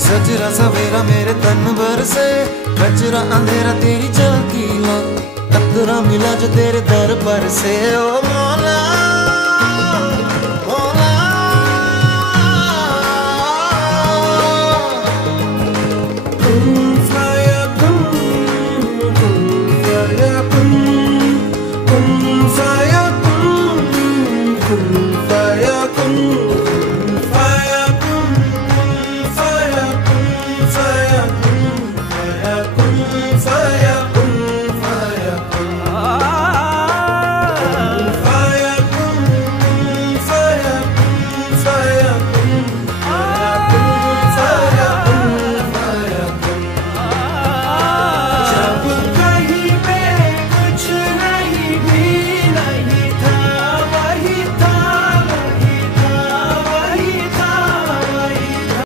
सजरा सवेरा मेरे तन भर से, कचरा अंधेरा तेरी झलकी ला, कतरा मिला जो तेरे दर पर से। ओ मौला